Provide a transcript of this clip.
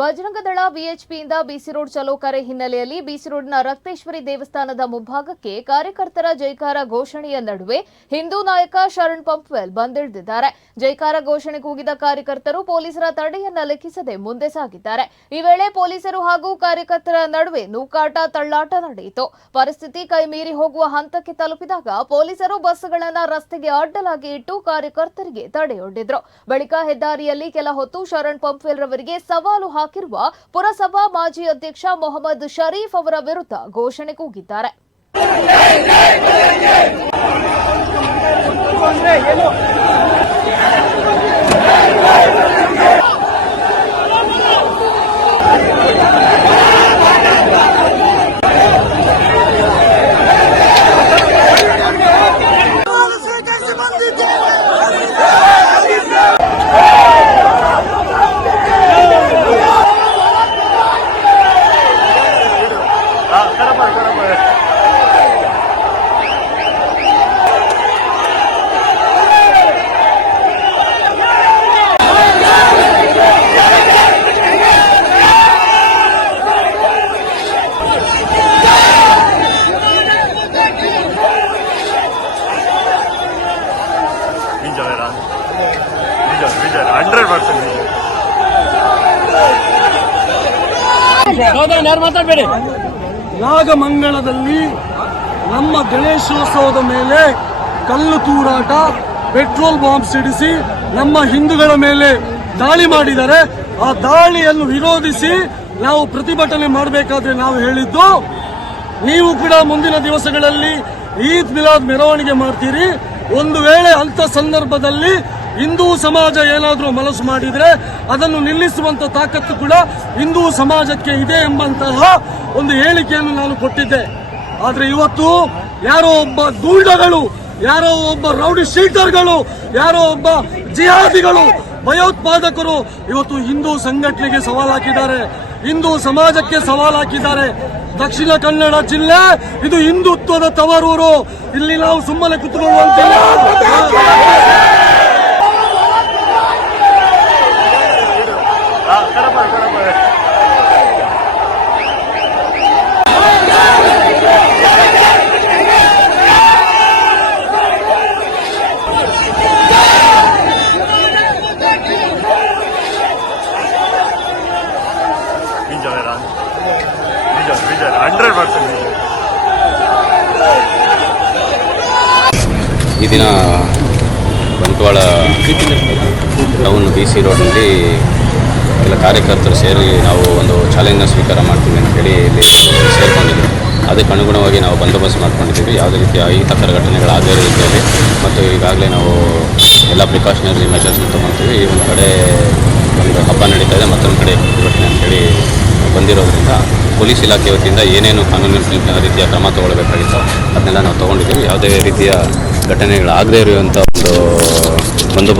ಬಜರಂಗದಳ ವಿಎಚ್ಪಿಯಿಂದ ಬಿಸಿ road ಚಲೋ ಕರೆ ಹಿನ್ನೆಲೆಯಲ್ಲಿ ಬಿಸಿ ರೋಡ್ನ ರಕ್ತೇಶ್ವರಿ ದೇವಸ್ಥಾನದ ಮುಂಭಾಗಕ್ಕೆ ಕಾರ್ಯಕರ್ತರ ಜೈಕಾರ ಘೋಷಣೆಯ ನಡುವೆ ಹಿಂದೂ ನಾಯಕ ಶರಣ್ ಪಂಪ್ವೆಲ್ ಬಂದಿಳಿದಿದ್ದಾರೆ. ಜೈಕಾರ ಘೋಷಣೆ ಕೂಗಿದ ಕಾರ್ಯಕರ್ತರು ಪೊಲೀಸರ ತಡೆಯನ್ನ ಲೆಕ್ಕಿಸದೆ ಮುಂದೆ ಸಾಗಿದ್ದಾರೆ. ಈ ವೇಳೆ ಪೊಲೀಸರು ಹಾಗೂ ಕಾರ್ಯಕರ್ತರ ನಡುವೆ ನೂಕಾಟ ತಳ್ಳಾಟ ನಡೆಯಿತು. ಪರಿಸ್ಥಿತಿ ಕೈಮೀರಿ ಹೋಗುವ ಹಂತಕ್ಕೆ ತಲುಪಿದಾಗ ಪೊಲೀಸರು ಬಸ್ಗಳನ್ನ ರಸ್ತೆಗೆ ಅಡ್ಡಲಾಗಿ ಇಟ್ಟು ಕಾರ್ಯಕರ್ತರಿಗೆ ತಡೆಯೊಡ್ಡಿದ್ರು. ಬಳಿಕ ಹೆದ್ದಾರಿಯಲ್ಲಿ ಕೆಲ ಹೊತ್ತು ಶರಣ್ ಪಂಪ್ವೆಲ್ ರವರಿಗೆ ಸವಾಲು ಹಾಕಿರುವ ಪುರಸಭಾ ಮಾಜಿ ಅಧ್ಯಕ್ಷ ಮೊಹಮ್ಮದ್ ಶರೀಫ್ ಅವರ ವಿರುದ್ಧ ಘೋಷಣೆ ಕೂಗಿದ್ದಾರೆ ಹಂಡ್ರೆಡ್ ಪರ್ಸೆಂಟ್. ಮಾತಾಡಬೇಡಿ. ನಾಗಮಂಗಳದಲ್ಲಿ ನಮ್ಮ ಗಣೇಶೋತ್ಸವದ ಮೇಲೆ ಕಲ್ಲು ತೂರಾಟ ಪೆಟ್ರೋಲ್ ಬಾಂಬ್ ಸಿಡಿಸಿ ನಮ್ಮ ಹಿಂದೂಗಳ ಮೇಲೆ ದಾಳಿ ಮಾಡಿದರೆ ಆ ದಾಳಿಯನ್ನು ವಿರೋಧಿಸಿ ನಾವು ಪ್ರತಿಭಟನೆ ಮಾಡಬೇಕಾದ್ರೆ ನಾವು ಹೇಳಿದ್ದು ನೀವು ಕೂಡ ಮುಂದಿನ ದಿವಸಗಳಲ್ಲಿ ಈದ್ ಮಿಲಾದ್ ಮೆರವಣಿಗೆ ಮಾಡ್ತೀರಿ. ಒಂದು ವೇಳೆ ಅಂತ ಸಂದರ್ಭದಲ್ಲಿ ಹಿಂದೂ ಸಮಾಜ ಏನಾದರೂ ಮನಸ್ಸು ಮಾಡಿದರೆ ಅದನ್ನು ನಿಲ್ಲಿಸುವಂಥ ತಾಕತ್ತು ಕೂಡ ಹಿಂದೂ ಸಮಾಜಕ್ಕೆ ಇದೆ ಎಂಬಂತಹ ಒಂದು ಹೇಳಿಕೆಯನ್ನು ನಾನು ಕೊಟ್ಟಿದ್ದೆ. ಆದರೆ ಇವತ್ತು ಯಾರೋ ಒಬ್ಬ ಗೂಂಡಗಳು, ಯಾರೋ ಒಬ್ಬ ರೌಡಿ ಶೀಟರ್ಗಳು, ಯಾರೋ ಒಬ್ಬ ಜಿಹಾದಿಗಳು, ಭಯೋತ್ಪಾದಕರು ಇವತ್ತು ಹಿಂದೂ ಸಂಘಟನೆಗೆ ಸವಾಲ್ ಹಾಕಿದ್ದಾರೆ. ಹಿಂದೂ ಸಮಾಜಕ್ಕೆ ಸವಾಲ್ ಹಾಕಿದ್ದಾರೆ. ದಕ್ಷಿಣ ಕನ್ನಡ ಜಿಲ್ಲೆ, ಇದು ಹಿಂದುತ್ವದ ತವರೂರು. ಇಲ್ಲಿ ನಾವು ಸುಮ್ಮನೆ ಕುತ್ಕೊಳ್ಳುವಂತಿಲ್ಲ. ಹಂಡ್ರೆಡ್ ಪರ್ಸೆಂಟ್ ಈ ದಿನ ಬಂಟ್ವಾಳ ಟೌನ್ ಬಿ ಸಿ ರೋಡ್ನಲ್ಲಿ ಎಲ್ಲ ಕಾರ್ಯಕರ್ತರು ಸೇರಿ ನಾವು ಒಂದು ಚಾಲೆಂಜ್ನ ಸ್ವೀಕಾರ ಮಾಡ್ತೀವಿ ಅಂತ ಹೇಳಿ ಇಲ್ಲಿ ಸೇರಿಕೊಂಡಿದ್ದೀವಿ. ಅದಕ್ಕೆ ಅನುಗುಣವಾಗಿ ನಾವು ಬಂದೋಬಸ್ತ್ ಮಾಡ್ಕೊಂಡಿದ್ದೀವಿ. ಯಾವುದೇ ರೀತಿಯ ಅಹಿತಕರ ಘಟನೆಗಳಾಗದೇ ಇರೋ ರೀತಿಯಲ್ಲಿ ಮತ್ತು ಈಗಾಗಲೇ ನಾವು ಎಲ್ಲ ಪ್ರಿಕಾಷನರಿ ಮೆಷರ್ಸ್ನ ತೊಗೊತೀವಿ. ಈ ಒಂದು ಕಡೆ ಒಂದು ಹಬ್ಬ ನಡೀತಾ ಇದೆ. ಮತ್ತೊಂದು ಕಡೆ ಪ್ರತಿಭಟನೆ ಅಂತೇಳಿ ಬಂದಿರೋದ್ರಿಂದ ಪೊಲೀಸ್ ಇಲಾಖೆ ವತಿಯಿಂದ ಏನೇನು ಕಾನೂನಿನ ರೀತಿಯ ಕ್ರಮ ತಗೊಳ್ಬೇಕಾಗಿತ್ತು, ಅದನ್ನೆಲ್ಲ ನಾವು ತೊಗೊಂಡಿದ್ದೀವಿ. ಯಾವುದೇ ರೀತಿಯ ಘಟನೆಗಳಾಗದೇ ಇರುವಂಥ ಒಂದು